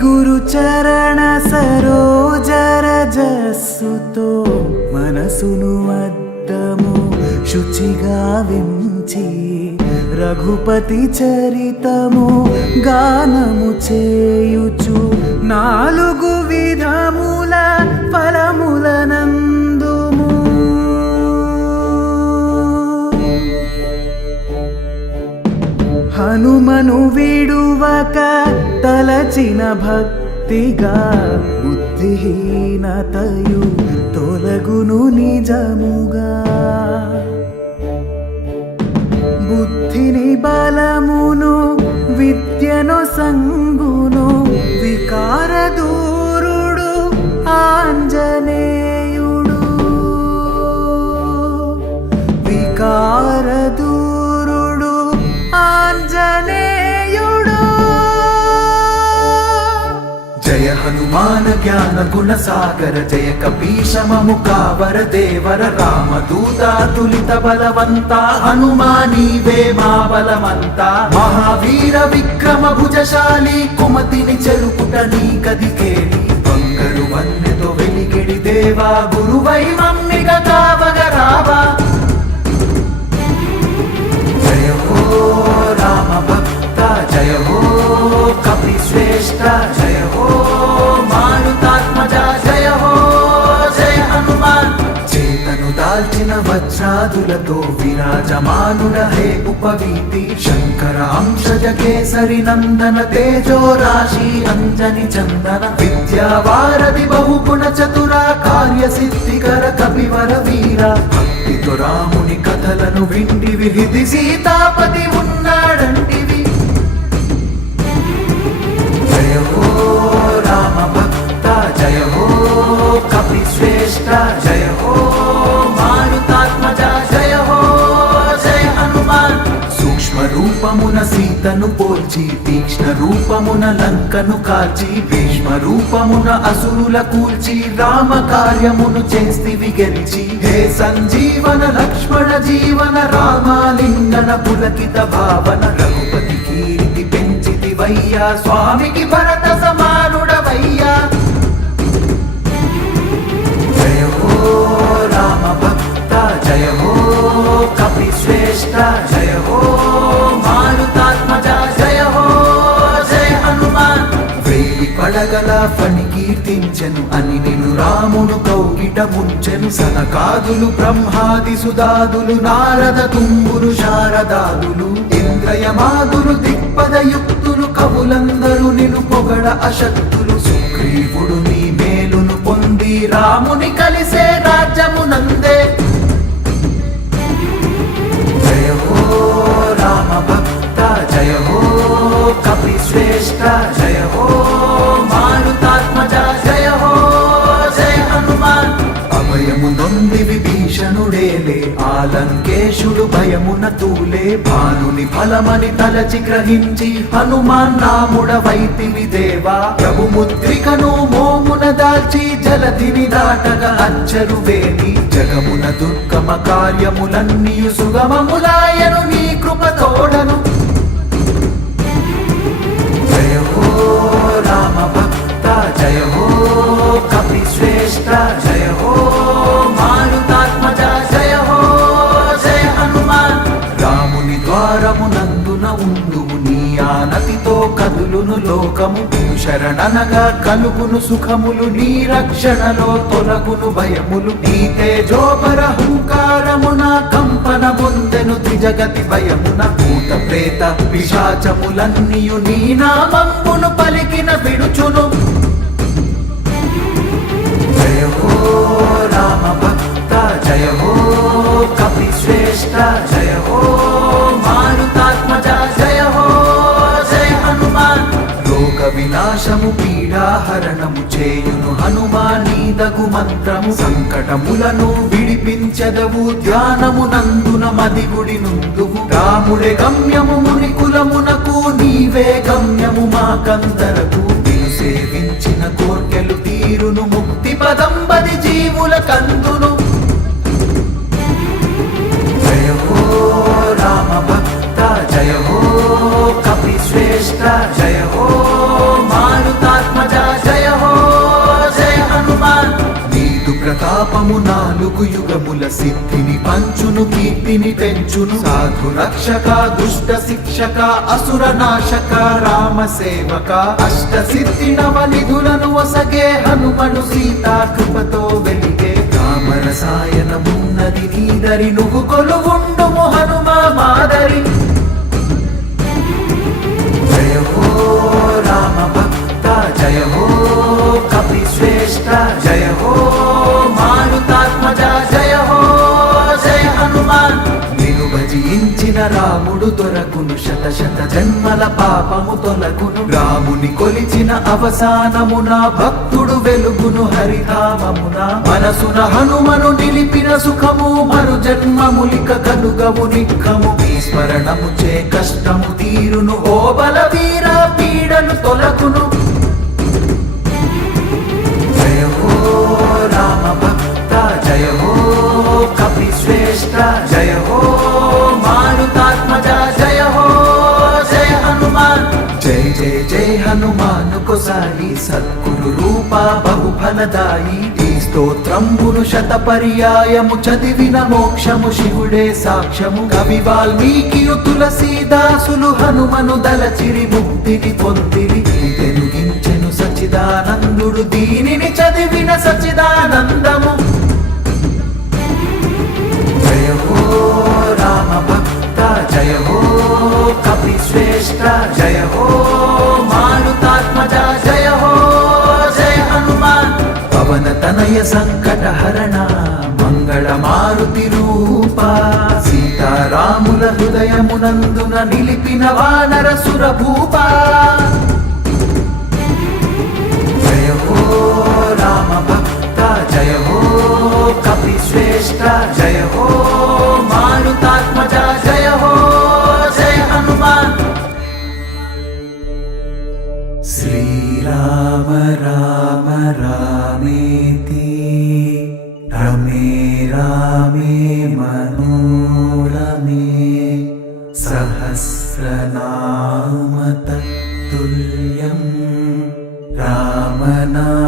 గురు చరణ సరోజరజస్సుతో మనసును అద్దము శుచిగా వించి రఘుపతి చరితము గానము చేయుచు నాలుగు విధా హనుమను విడువక తలచిన భక్తిగా బుద్ధిహీనతయు తొలగును నిజముగా. బుద్ధిని బలమును విద్యను సంగ జయ హనుమాన జ్ఞాన గుణ సాగర జయ కపీశమము కావర దేవర రామదూత తులిత బలవంత. హనుమాని వే మా బలవంత మహావీర విక్రమ భుజశాలి కుమతిని చెరుపుట నీ కది కేలి బంగరు వన్నెతో వెలిగిడి దేవా గురువై మమ్మిగ కావగ రావా. జయ హో రామ భక్త జయ హో కపి శ్రేష్ట జయ హో దాల్చిన వజ్రాదులతో విరాజమానుడ హే ఉపవీతి. శంకర అంశజ కేసరి నందన తేజో రాశి అంజని చందన. విద్యావారధి బహుగుణ చతుర కార్య సిద్ధికర కవివర వీర. భక్తితో రాముని కథలను విండి విహిది సీతాపతి ఉన్నాడంటివి. జయ రామ భక్త జయ కపి శ్రేష్ట జయ సీతను పోల్చి తీక్ష్ణ రూపమున లంకను కాల్చి భీష్మ రూపమున అసురుల కూల్చి రామ కార్యమును చేస్తివి గెలిచి. హే సంజీవన లక్ష్మణ జీవన రామాలింగన పులకిత భావన రఘుపతి కీర్తి పెంచితి వయ్యా స్వామికి భరత సమ పడగల ఫణి కీర్తించెను అని నేను రాముడు కౌగిట ముంచెను సనకాదులు బ్రహ్మాది సుదాదులు నారద తుంబులు శారదాదులు ఇంద్రయమాదులు దిక్పద యుక్తులు కవులందరూ నిను పొగడ అశక్తులు. సుగ్రీవుడు నీ మేలును పొంది రాముని కలిసే రాజ్యమునందే జయ హో రామ భక్త జయహో కపి శ్రేష్ట జయ హో లంకేశుడు భయమున తూలే భానుని ఫలమని తలచి గ్రహించి హనుమాన్ నాముడ వైతివి దేవా ప్రభు ముద్రికను మోమున దాల్చి జలధిని దాటగా అచ్చరు వేణి. జగమున దుర్గమ కార్యములన్నీ సుగమములాయను నీ కృప తోడను. లోకము శరణనగా కలుగును సుఖములు నీ రక్షణలో తొలగును భయములు. నీ తేజోపర హుంకారమున కంపన ముందెను త్రిజగతి భయమున. భూత ప్రేత పిశాచములన్నీయు నీ నామంబును పలికిన విడుచును. లోక వినాశము పీడాహరణము చేయును. హనుమానీదగు మంత్రము సంకటములను విడిపించదవు. ధ్యానము నందున మదిగుడి నుందువు రాముడే గమ్యము ముని కులమునకు నీవే గమ్యము మా కందరకు సేవించిన కోర్కెలు తీరును ముక్తి పదంబది జీవుల కందును. జయ రామ భక్త జయ హో కపి శ్రేష్ఠ జయ హో మారుతాత్మజ జయ హో జయ హనుమాన్ నీదు ప్రతాపము నాలుగు యుగముల సిద్ధిని పంచును కీర్తిని పెంచును. సాధు రక్షక దుష్ట శిక్షక అసుర నాశక రామ సేవక అష్ట సిద్ధి నవ నిధులను వసగే హనుమను సీతా కృపతో వెలిగే. రామరసాయనమున్నది నీదరి నువ్వు కొలువుండుము హనుమ మాదరి. శత శత జన్మల పాపము తొలగును. రాముని కొలిచిన అవసానమున భక్తుడు వెలుగును హరిధామమున మనసున హనుమను నిలిపిన సుఖము మరు జన్మములిక కలుగవు నిఖము స్మరణము చే కష్టము తీరును ఓ బల వీర పీడను తొలగును. జై జై జై హనుమాను కొసాయి సద్గురు రూప బహుఫలదాయి. ఈ స్తోత్రంబును శత పర్యాయము చదివిన మోక్షము శివుడే సాక్ష్యము. కవి వాల్మీకియు తులసీదాసులు హనుమను దలచిరి ముక్తిని పొందిరి. తెలుగించెను సచిదానందుడు దీనిని చదివిన సచిదానందము జయ హో రామ భక్త జయ హో కపి శ్రేష్ట జయ హో మారుతాత్మజ జయ హో జయ హనుమాన్. పవన తనయ సంకట హరణ మంగళ మారుతి రూప సీతారాముల హృదయమునందున నిలిపిన వానర సురభూప. జయ హో రామ जय हो कपि श्रेष्ठा जय हो मानुतात्मजा जय हो जय हनुमान्। श्रीराम राम रामेति रमे रामे मनोरमे सहस्रनाम तत्तुल्यं रामना